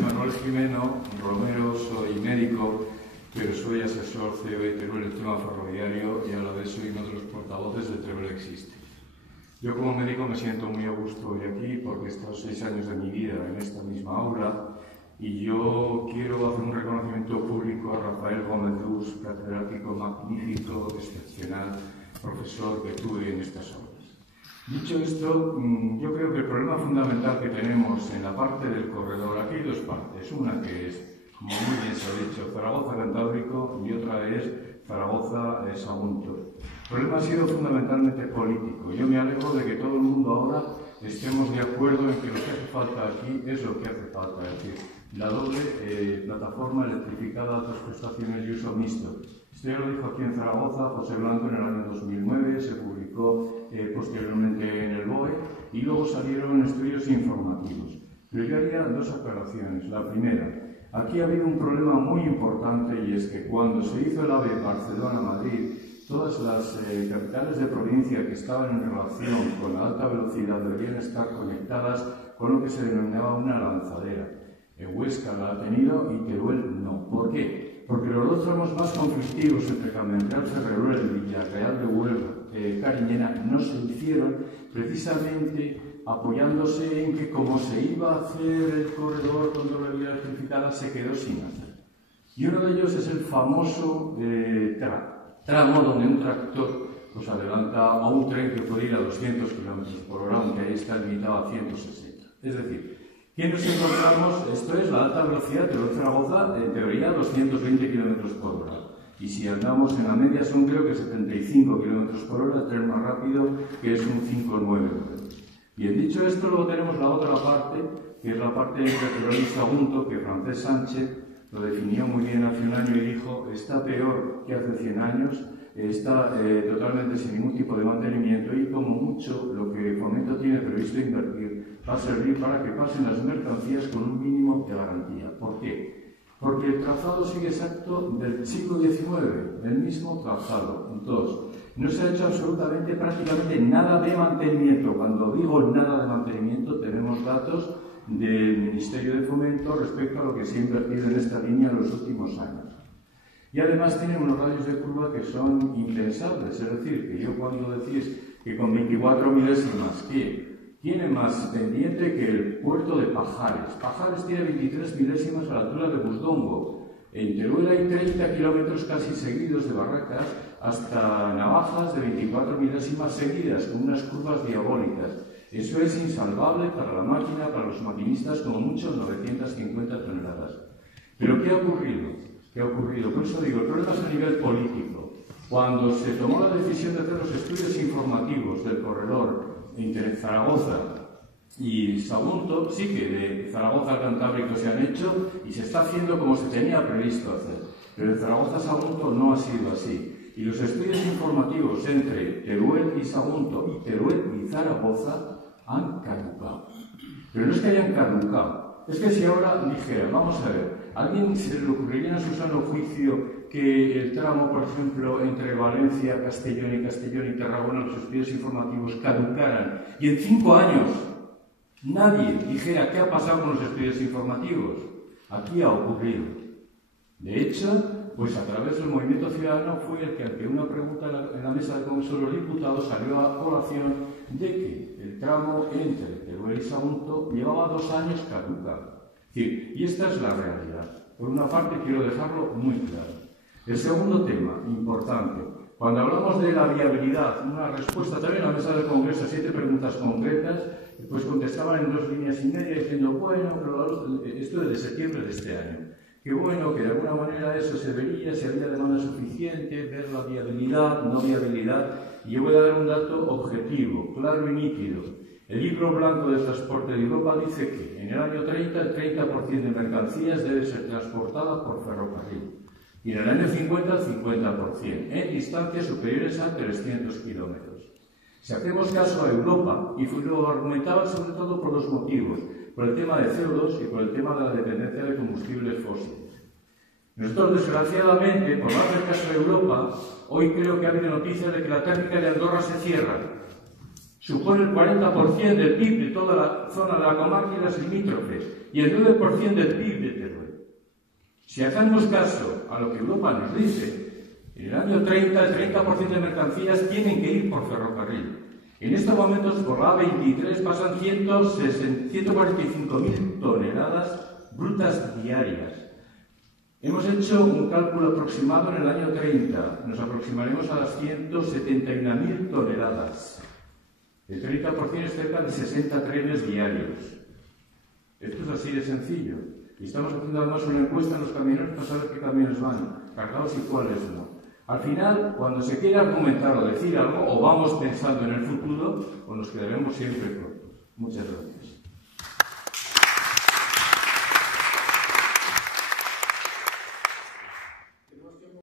soy Manuel Jimeno Romero, soy médico, pero soy asesor CEO de Teruel en el tema ferroviario y a la vez soy uno de los portavoces de Teruel Existe. Yo como médico me siento muy a gusto hoy aquí porque he estado 6 años de mi vida en esta misma aula y yo quiero hacer un reconocimiento público a Rafael Gómez Luz, catedrático magnífico, excepcional, profesor que tuve en estas aulas. Dicho esto, yo creo que el problema fundamental que tenemos en la parte del corredor, aquí hay dos partes, una que es, como muy bien se ha dicho, Zaragoza-Cantábrico y otra es Zaragoza-Sagunto. El problema ha sido fundamentalmente político. Yo me alegro de que todo el mundo ahora estemos de acuerdo en que lo que hace falta aquí es lo que hace falta, es decir, la doble plataforma electrificada, otras prestaciones y uso mixto. Esto ya lo dijo aquí en Zaragoza José Blanco en el año 2009, se publicó posteriormente en el BOE y luego salieron estudios informativos. Pero yo haría dos aclaraciones. La primera, aquí ha habido un problema muy importante y es que cuando se hizo el AVE Barcelona-Madrid, todas las capitales de provincia que estaban en relación con la alta velocidad deberían estar conectadas con lo que se denominaba una lanzadera. Huesca la ha tenido y Teruel no. ¿Por qué? Porque los dos tramos más conflictivos entre Carmental Ferreruel, Villarreal de Huelva, Cariñena, no se hicieron precisamente apoyándose en que como se iba a hacer el corredor con doble vía electrificada se quedó sin hacer. Y uno de ellos es el famoso tramo donde un tractor pues adelanta a un tren que puede ir a 200 km/h, aunque ahí está limitado a 160. Es decir, ¿qué nos encontramos? Esto es la alta velocidad de Zaragoza, en teoría 220 km/h. Y si andamos en la media son creo que 75 km/h, el tren más rápido que es un 599. Bien, dicho esto, luego tenemos la otra parte, que es la parte entre Teruel y Sagunto, que Francés Sánchez lo definió muy bien hace un año y dijo, está peor que hace 100 años, está totalmente sin ningún tipo de mantenimiento y como mucho lo que Fomento tiene previsto invertir va a servir para que pasen las mercancías con un mínimo de garantía. ¿Por qué? Porque el trazado sigue exacto del siglo XIX, el mismo trazado. Entonces, no se ha hecho absolutamente, prácticamente nada de mantenimiento. Cuando digo nada de mantenimiento, tenemos datos del Ministerio de Fomento respecto a lo que se ha invertido en esta línea en los últimos años. Y además tienen unos radios de curva que son impensables, es decir, que yo cuando decís que con 24 milésimas que tiene más pendiente que el puerto de Pajares. Pajares tiene 23 milésimas a la altura de Busdongo. En Teruel hay 30 kilómetros casi seguidos de Barracas hasta Navajas de 24 milésimas seguidas, con unas curvas diabólicas. Eso es insalvable para la máquina, para los maquinistas, como mucho 950 toneladas. ¿Pero qué ha ocurrido? ¿Qué ha ocurrido? Por eso digo, el problema es a nivel político. Cuando se tomó la decisión de hacer los estudios informativos del corredor entre Zaragoza y Sagunto, sí que de Zaragoza al Cantábrico se han hecho y se está haciendo como se tenía previsto hacer. Pero de Zaragoza a Sagunto no ha sido así. Y los estudios informativos entre Teruel y Sagunto y Teruel y Zaragoza han caducado. Pero no es que hayan caducado, es que si ahora dijera, vamos a ver, ¿a alguien se le ocurriría en su sano juicio que el tramo, por ejemplo, entre Valencia, Castellón y Tarragona, los estudios informativos caducaran y en 5 años nadie dijera qué ha pasado con los estudios informativos? Aquí ha ocurrido. De hecho, pues a través del Movimiento Ciudadano fue el que ante una pregunta en la mesa del Congreso de los Diputados salió a colación de que el tramo entre Teruel y Sagunto llevaba 2 años caducado. Es decir, y esta es la realidad. Por una parte quiero dejarlo muy claro. El segundo tema, importante, cuando hablamos de la viabilidad, una respuesta también a la mesa del Congreso, 7 preguntas concretas, pues contestaban en 2 líneas y media diciendo, bueno, pero esto es de septiembre de este año. Que bueno, que de alguna manera eso se vería, si había demanda suficiente, ver la viabilidad, no viabilidad. Y yo voy a dar un dato objetivo, claro y nítido. El libro blanco del transporte de Europa dice que en el año 30 el 30% de mercancías debe ser transportada por ferrocarril. Y en el año 50 el 50%, en distancias superiores a 300 kilómetros. Si hacemos caso a Europa, y lo argumentaba sobre todo por 2 motivos, por el tema de CO2 y por el tema de la dependencia de combustibles fósiles. Nosotros, desgraciadamente, por no hacer caso a Europa, hoy creo que ha habido noticias de que la térmica de Andorra se cierra. supone el 40% del PIB de toda la zona de la comarca y las limítrofes, y el 9% del PIB de Teruel. Si hacemos caso a lo que Europa nos dice, en el año 30, el 30% de mercancías tienen que ir por ferrocarril. En estos momentos, por la A23 pasan 145.000 toneladas brutas diarias. Hemos hecho un cálculo aproximado en el año 30. Nos aproximaremos a las 171.000 toneladas. El 30% es cerca de 60 trenes diarios. Esto es así de sencillo. Y estamos haciendo además una encuesta en los camioneros para saber qué camiones van, cargados y cuáles no. Al final, cuando se quiere argumentar o decir algo, o vamos pensando en el futuro, o nos quedaremos siempre cortos. Muchas gracias.